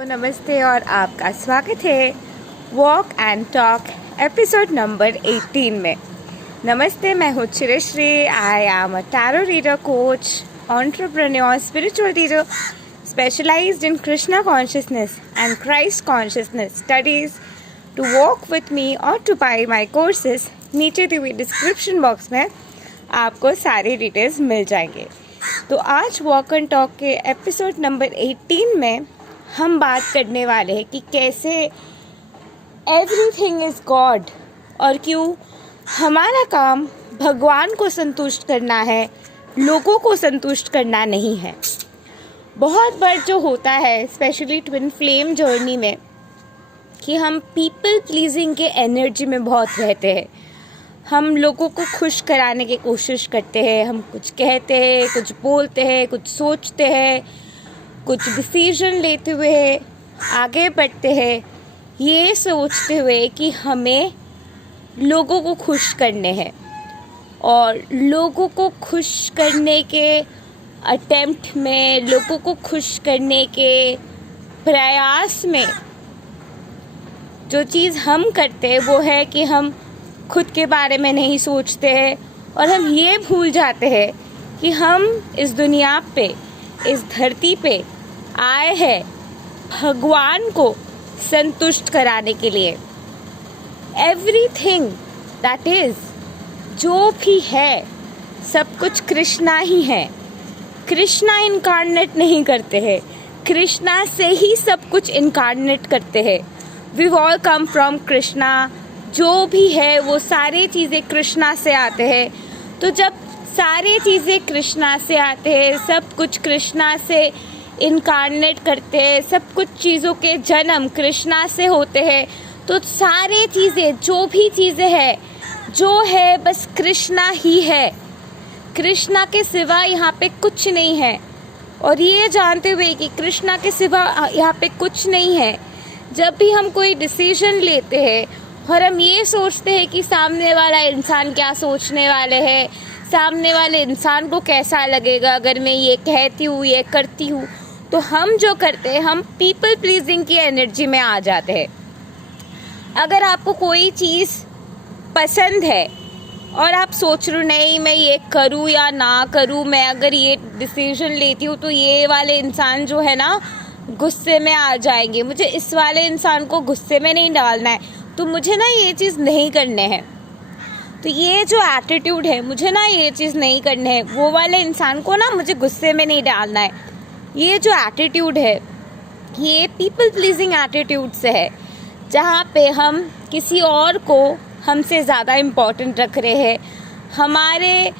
नमस्ते और आपका स्वागत है walk and talk episode number 18 में। नमस्ते, मैं हूँ Chirashree. I am a tarot reader, coach, entrepreneur, spiritual teacher specialized in Krishna consciousness and Christ consciousness studies. To walk with me or to buy my courses, नीचे दी हुई description box में आपको सारी details मिल जाएंगे। तो आज वॉक एंड टॉक के episode number 18 में हम बात करने वाले हैं कि कैसे एवरीथिंग इज़ गॉड और क्यों हमारा काम भगवान को संतुष्ट करना है, लोगों को संतुष्ट करना नहीं है। बहुत बार जो होता है स्पेशली ट्विन फ्लेम जर्नी में कि हम पीपल प्लीजिंग के एनर्जी में बहुत रहते हैं। हम लोगों को खुश कराने की कोशिश करते हैं, हम कुछ कहते हैं, कुछ बोलते हैं, कुछ सोचते हैं, कुछ डिसीजन लेते हुए आगे बढ़ते हैं, ये सोचते हुए कि हमें लोगों को खुश करने हैं। और लोगों को खुश करने के अटेम्प्ट में, लोगों को खुश करने के प्रयास में जो चीज़ हम करते हैं वो है कि हम खुद के बारे में नहीं सोचते हैं और हम ये भूल जाते हैं कि हम इस दुनिया पे, इस धरती पे आए हैं भगवान को संतुष्ट कराने के लिए। एवरीथिंग दैट इज़, जो भी है, सब कुछ कृष्णा ही है। कृष्णा इनकारनेट नहीं करते हैं, कृष्णा से ही सब कुछ इनकारनेट करते हैं। We all come from Krishna. जो भी है वो सारी चीज़ें कृष्णा से आते हैं। तो जब सारी चीज़ें कृष्णा से आते हैं, सब कुछ कृष्णा से इनकारनेट करते हैं, सब कुछ चीज़ों के जन्म कृष्णा से होते हैं, तो सारी चीज़ें, जो भी चीज़ें हैं, जो है बस कृष्णा ही है। कृष्णा के सिवा यहाँ पे कुछ नहीं है। और ये जानते हुए कि कृष्णा के सिवा यहाँ पे कुछ नहीं है, जब भी हम कोई डिसीजन लेते हैं और हम ये सोचते हैं कि सामने वाला इंसान क्या सोचने वाले हैं, सामने वाले इंसान को कैसा लगेगा अगर मैं ये कहती हूँ, ये करती हूँ, तो हम जो करते हैं, हम पीपल प्लीजिंग की एनर्जी में आ जाते हैं। अगर आपको कोई चीज़ पसंद है और आप सोच रहे हो नहीं मैं ये करूँ या ना करूँ, मैं अगर ये डिसीजन लेती हूँ तो ये वाले इंसान जो है ना गुस्से में आ जाएंगे, मुझे इस वाले इंसान को गुस्से में नहीं डालना है, तो मुझे ना ये चीज़ नहीं करने हैं। तो ये जो एटीट्यूड है, मुझे ना ये चीज़ नहीं करने है, वो वाले इंसान को ना मुझे गुस्से में नहीं डालना है, ये जो एटीट्यूड है ये पीपल प्लीजिंग एटीट्यूड से है, जहाँ पे हम किसी और को हमसे ज़्यादा इम्पोर्टेंट रख रहे हैं। हमारे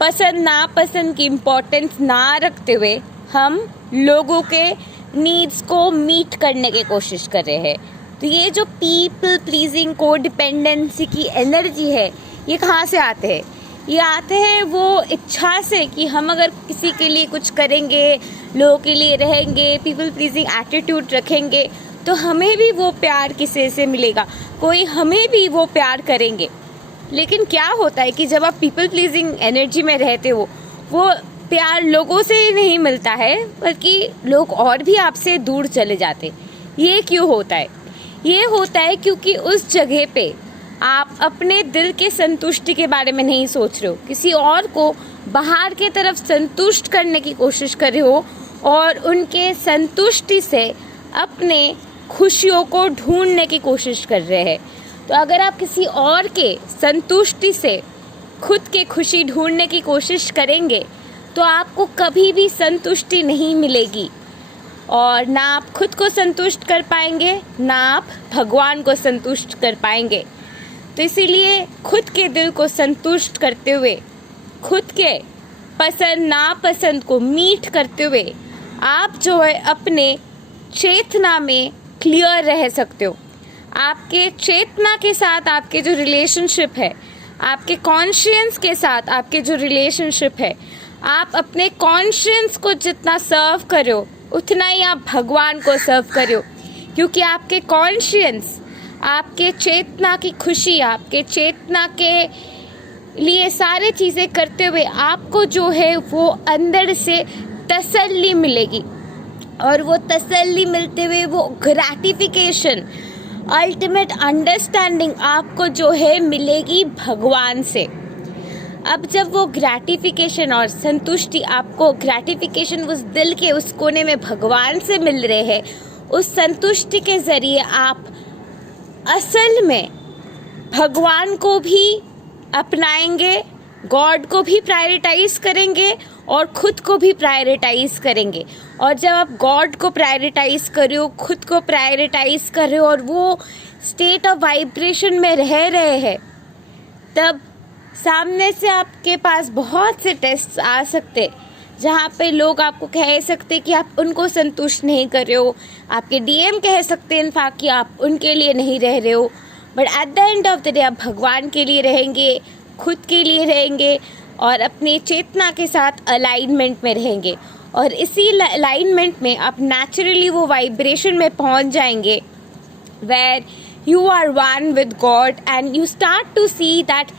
पसंद नापसंद की इम्पोर्टेंस ना रखते हुए हम लोगों के नीड्स को मीट करने की कोशिश कर रहे हैं। तो ये जो पीपल प्लीजिंग, को डिपेंडेंसी की एनर्जी है, ये कहाँ से आते हैं? ये आते हैं वो इच्छा से कि हम अगर किसी के लिए कुछ करेंगे, लोगों के लिए रहेंगे, पीपल प्लीजिंग एटीट्यूड रखेंगे, तो हमें भी वो प्यार किसी से मिलेगा, कोई हमें भी वो प्यार करेंगे। लेकिन क्या होता है कि जब आप पीपल प्लीजिंग एनर्जी में रहते हो, वो प्यार लोगों से ही नहीं मिलता है, बल्कि लोग और भी आपसे दूर चले जाते। ये क्यों होता है? ये होता है क्योंकि उस जगह पे आप अपने दिल के संतुष्टि के बारे में नहीं सोच रहे हो, किसी और को बाहर के तरफ संतुष्ट करने की कोशिश कर रहे हो और उनके संतुष्टि से अपने खुशियों को ढूंढने की कोशिश कर रहे हैं। तो अगर आप किसी और के संतुष्टि से खुद के खुशी ढूंढने की कोशिश करेंगे तो आपको कभी भी संतुष्टि नहीं मिलेगी और ना आप खुद को संतुष्ट कर पाएंगे, ना आप भगवान को संतुष्ट कर पाएंगे। तो इसीलिए खुद के दिल को संतुष्ट करते हुए, खुद के पसंद नापसंद को मीट करते हुए आप जो है अपने चेतना में क्लियर रह सकते हो। आपके चेतना के साथ आपके जो रिलेशनशिप है, आपके कॉन्शियंस के साथ आपके जो रिलेशनशिप है, आप अपने कॉन्शियंस को जितना सर्व करो उतना ही आप भगवान को सर्व करो, क्योंकि आपके कॉन्शियंस, आपके चेतना की खुशी, आपके चेतना के लिए सारी चीज़ें करते हुए आपको जो है वो अंदर से तसल्ली मिलेगी। और वो तसल्ली मिलते हुए वो ग्रैटिफिकेशन, अल्टीमेट अंडरस्टैंडिंग आपको जो है मिलेगी भगवान से। अब जब वो ग्रैटिफिकेशन और संतुष्टि आपको, ग्रैटिफिकेशन उस दिल के उस कोने में भगवान से मिल रहे हैं, उस संतुष्टि के ज़रिए आप असल में भगवान को भी अपनाएंगे, गॉड को भी प्रायोरिटाइज करेंगे और खुद को भी प्रायोरिटाइज करेंगे। और जब आप गॉड को प्रायोरिटाइज कर रहे हो, खुद को प्रायोरिटाइज कर रहे हो और वो स्टेट ऑफ वाइब्रेशन में रह रहे हैं, तब सामने से आपके पास बहुत से टेस्ट आ सकते जहाँ पे लोग आपको कह सकते कि आप उनको संतुष्ट नहीं कर रहे हो, आपके डीएम कह सकते इनफैक्ट कि आप उनके लिए नहीं रह रहे हो। But at the end of the day आप भगवान के लिए रहेंगे, खुद के लिए रहेंगे और अपनी चेतना के साथ अलाइनमेंट में रहेंगे। और इसी अलाइनमेंट में आप नेचुरली वो वाइब्रेशन में पहुंच जाएंगे where you are one with God and you start to see that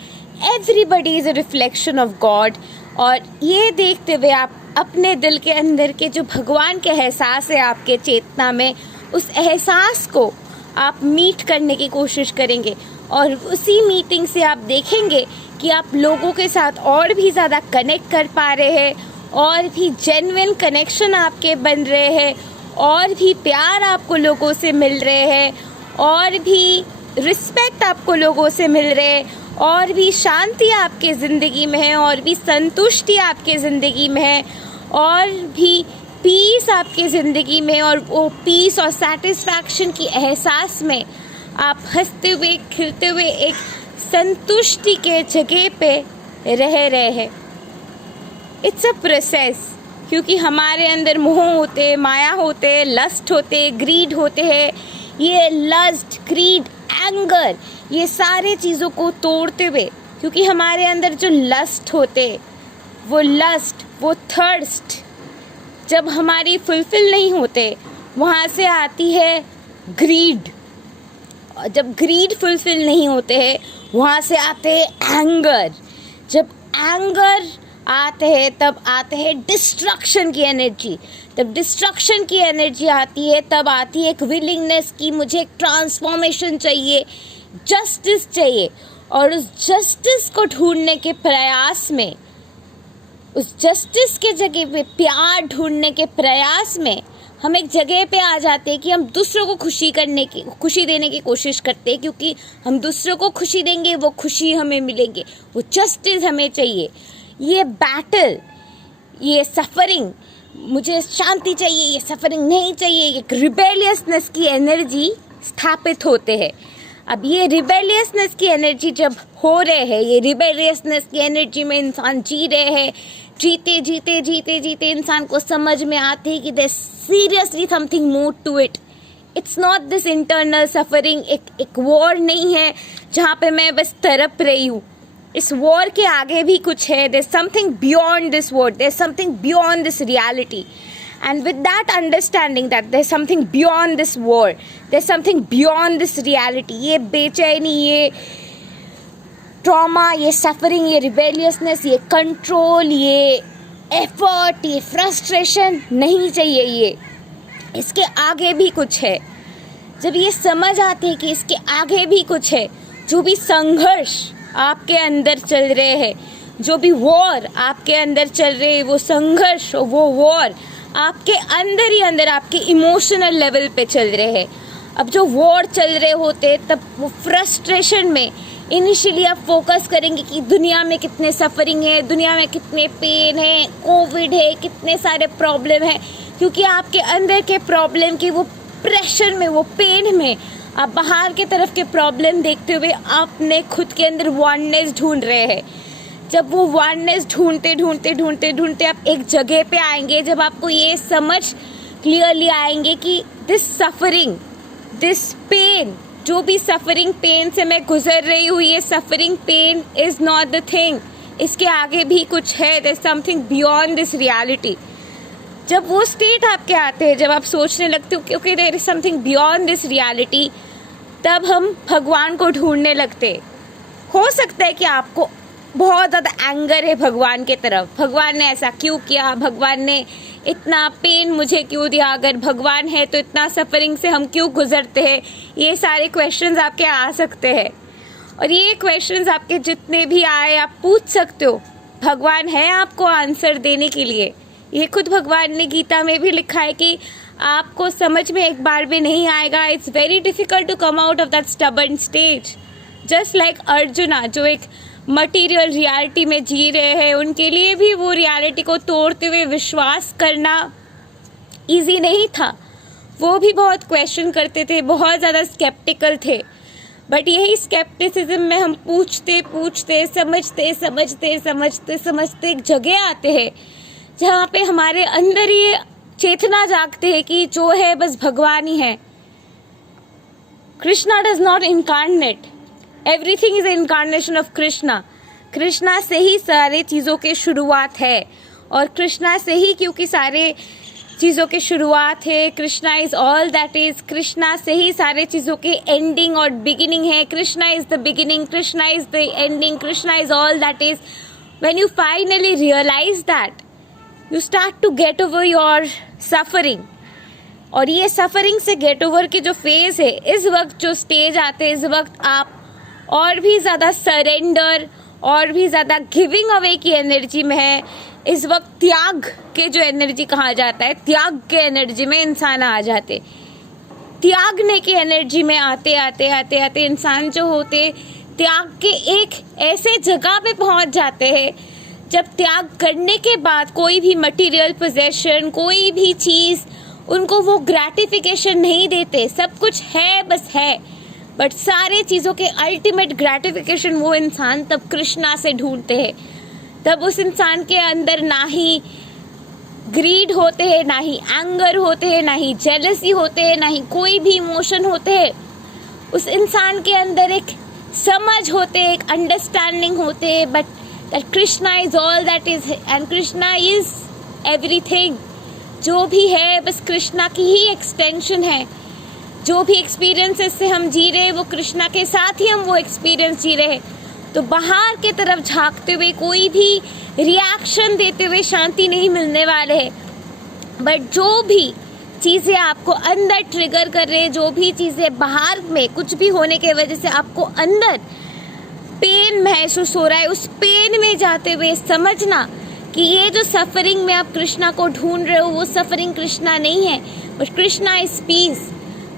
everybody is a reflection of God। और ये देखते हुए आप अपने दिल के अंदर के जो भगवान के एहसास है आपके चेतना में, उस एहसास को आप मीट करने की कोशिश करेंगे। और उसी मीटिंग से आप देखेंगे कि आप लोगों के साथ और भी ज़्यादा कनेक्ट कर पा रहे हैं, और भी जेन्युइन कनेक्शन आपके बन रहे हैं, और भी प्यार आपको लोगों से मिल रहे हैं, और भी रिस्पेक्ट आपको लोगों से मिल रहे हैं, और भी शांति आपके ज़िंदगी में है, और भी संतुष्टि आपके ज़िंदगी में है, और भी पीस आपके ज़िंदगी में। और वो पीस और सेटिस्फैक्शन की एहसास में आप हंसते हुए खिलते हुए एक संतुष्टि के जगह पे रह रहे हैं। इट्स अ प्रोसेस, क्योंकि हमारे अंदर मोह होते, माया होते, लस्ट होते, ग्रीड होते हैं। ये लस्ट, ग्रीड, एंगर, ये सारे चीज़ों को तोड़ते हुए, क्योंकि हमारे अंदर जो लस्ट होते, वो लस्ट, वो थर्स्ट जब हमारी फुलफिल नहीं होते, वहाँ से आती है ग्रीड। जब ग्रीड फुलफिल नहीं होते हैं, वहाँ से आते हैं एंगर। जब एंगर आते हैं, तब आते हैं डिस्ट्रक्शन की एनर्जी। जब डिस्ट्रक्शन की एनर्जी आती है, तब आती है एक विलिंगनेस की मुझे एक ट्रांसफॉर्मेशन चाहिए, जस्टिस चाहिए। और उस जस्टिस को ढूंढने के प्रयास में, उस जस्टिस के जगह पे प्यार ढूंढने के प्रयास में हम एक जगह पे आ जाते हैं कि हम दूसरों को खुशी देने की कोशिश करते हैं, क्योंकि हम दूसरों को खुशी देंगे, वो खुशी हमें मिलेंगे, वो जस्टिस हमें चाहिए। ये बैटल, ये सफरिंग, मुझे शांति चाहिए, ये सफरिंग नहीं चाहिए, एक रिबेलियसनेस की एनर्जी स्थापित होते हैं। अब ये रिबेलियसनेस की एनर्जी जब हो रहे हैं, ये रिबेलियसनेस की एनर्जी में इंसान जी रहे हैं, जीते जीते जीते जीते इंसान को समझ में आती है कि there seriously something more to it. It's not this internal suffering, एक वॉर नहीं है जहाँ पे मैं बस तड़प रही हूँ। इस वॉर के आगे भी कुछ है, there something beyond this war, there something beyond this reality. And with that understanding that there's something beyond this war, there's something beyond this reality, ये बेचैनी, ये ट्रॉमा, ये सफरिंग, ये रिबेलियसनेस, ये कंट्रोल, ये एफर्ट, ये फ्रस्ट्रेशन नहीं चाहिए। ये इसके आगे भी कुछ है। जब ये समझ आती है कि इसके आगे भी कुछ है, जो भी संघर्ष आपके अंदर चल रहे हैं, जो भी वॉर आपके अंदर चल रहे हैं, वो संघर्ष, वो वॉर आपके अंदर ही अंदर आपके इमोशनल लेवल पे चल रहे हैं। अब जो वॉर चल रहे होते, तब वो फ्रस्ट्रेशन में इनिशियली आप फोकस करेंगे कि दुनिया में कितने सफरिंग है, दुनिया में कितने पेन है, कोविड है, कितने सारे प्रॉब्लम है, क्योंकि आपके अंदर के प्रॉब्लम की वो प्रेशर में, वो पेन में आप बाहर के तरफ के प्रॉब्लम देखते हुए आपने खुद के अंदर वननेस ढूंढ रहे हैं। जब वो वननेस ढूंढते ढूंढते ढूंढते ढूंढते आप एक जगह पे आएंगे, जब आपको ये समझ क्लियरली आएंगे कि दिस सफरिंग, दिस पेन, जो भी सफरिंग पेन से मैं गुजर रही हूँ, ये suffering pain is not the thing, इसके आगे भी कुछ है, there is something beyond this reality. जब वो स्टेट आपके आते हैं, जब आप सोचने लगते हो क्योंकि there is something beyond this reality, तब हम भगवान को ढूंढने लगते। हो सकता है कि आपको बहुत ज़्यादा एंगर है भगवान के तरफ, भगवान ने ऐसा क्यों किया, भगवान ने इतना पेन मुझे क्यों दिया, अगर भगवान है तो इतना सफरिंग से हम क्यों गुजरते हैं, ये सारे क्वेश्चंस आपके आ सकते हैं। और ये क्वेश्चंस आपके जितने भी आए आप पूछ सकते हो, भगवान है आपको आंसर देने के लिए। ये खुद भगवान ने गीता में भी लिखा है कि आपको समझ में एक बार भी नहीं आएगा, it's very difficult to come out of that stubborn stage. Just like Arjuna जो एक मटीरियल रियलिटी में जी रहे हैं, उनके लिए भी वो रियलिटी को तोड़ते हुए विश्वास करना इजी नहीं था। वो भी बहुत क्वेश्चन करते थे, बहुत ज़्यादा स्केप्टिकल थे। बट यही स्केप्टिसिज्म में हम पूछते पूछते समझते समझते समझते समझते एक जगह आते हैं जहाँ पे हमारे अंदर ये चेतना जागते हैं कि जो है बस भगवान ही है। Krishna does not incarnate, everything is incarnation of Krishna. Krishna से ही सारे चीज़ों की शुरुआत है, और कृष्णा से ही क्योंकि सारे चीज़ों की शुरुआत है, Krishna is all that is, Krishna से ही सारे चीज़ों की एंडिंग और बिगिनिंग है। Krishna is the beginning, Krishna is the ending, Krishna is all that is. When you finally realise that, you start to get over your suffering. और ये सफरिंग से गेट ओवर के जो फेज है, इस वक्त जो स्टेज आते हैं, इस वक्त आप और भी ज़्यादा सरेंडर और भी ज़्यादा गिविंग अवे की एनर्जी में है। इस वक्त त्याग के जो एनर्जी कहा जाता है, त्याग के एनर्जी में इंसान आ जाते, त्यागने की एनर्जी में आते आते आते आते इंसान जो होते त्याग के एक ऐसे जगह पे पहुंच जाते हैं जब त्याग करने के बाद कोई भी मटेरियल पोजेशन, कोई भी चीज़ उनको वो ग्रेटिफिकेशन नहीं देते। सब कुछ है, बस है, बट सारे चीज़ों के अल्टीमेट ग्रेटिफिकेशन वो इंसान तब कृष्णा से ढूंढते हैं। तब उस इंसान के अंदर ना ही ग्रीड होते हैं, ना ही एंगर होते हैं, ना ही जेलसी होते हैं, ना ही कोई भी इमोशन होते हैं। उस इंसान के अंदर एक समझ होते हैं, एक अंडरस्टैंडिंग होते हैं, but that Krishna is all that is and Krishna is everything. जो भी है बस कृष्णा की ही एक्सटेंशन है। जो भी एक्सपीरियंसेस से हम जी रहे हैं वो कृष्णा के साथ ही हम वो एक्सपीरियंस जी रहे हैं। तो बाहर के तरफ झांकते हुए, कोई भी रिएक्शन देते हुए शांति नहीं मिलने वाले है। बट जो भी चीज़ें आपको अंदर ट्रिगर कर रहे हैं, जो भी चीज़ें बाहर में कुछ भी होने के वजह से आपको अंदर पेन महसूस हो रहा है, उस पेन में जाते हुए समझना कि ये जो सफरिंग में आप कृष्णा को ढूंढ रहे हो वो सफरिंग कृष्णा नहीं है, but Krishna is peace.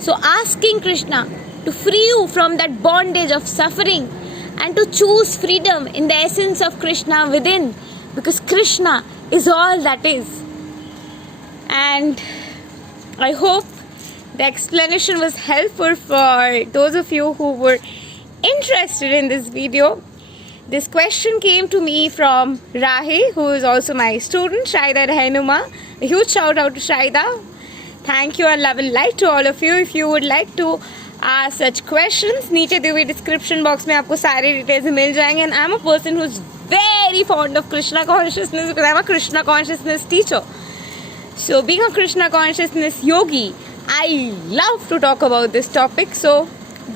So asking Krishna to free you from that bondage of suffering and to choose freedom in the essence of Krishna within, because Krishna is all that is. And I hope the explanation was helpful for those of you who were interested in this video. This question came to me from Rahi, who is also my student, Shaida Rahenuma. A huge shout out to Shaida. Thank you and love and light to all of you. If you would like to ask such questions, नीचे दी हुई description box में आपको सारे details मिल जाएंगे। And I'm a person who's very fond of Krishna consciousness because I'm a Krishna consciousness teacher. So being a Krishna consciousness yogi, I love to talk about this topic. So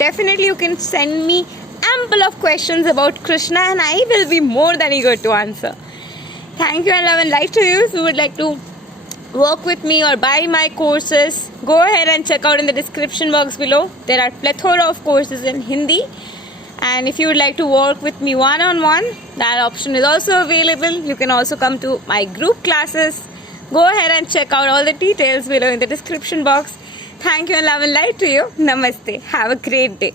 definitely you can send me ample of questions about Krishna and I will be more than eager to answer. Thank you and love and light to you. If you would like to work with me or buy my courses, go ahead and check out in the description box below. There are plethora of courses in Hindi, and if you would like to work with me one-on-one, that option is also available. You can also come to my group classes. Go ahead and check out all the details below in the description box. Thank you and love and light to you. Namaste. Have a great day.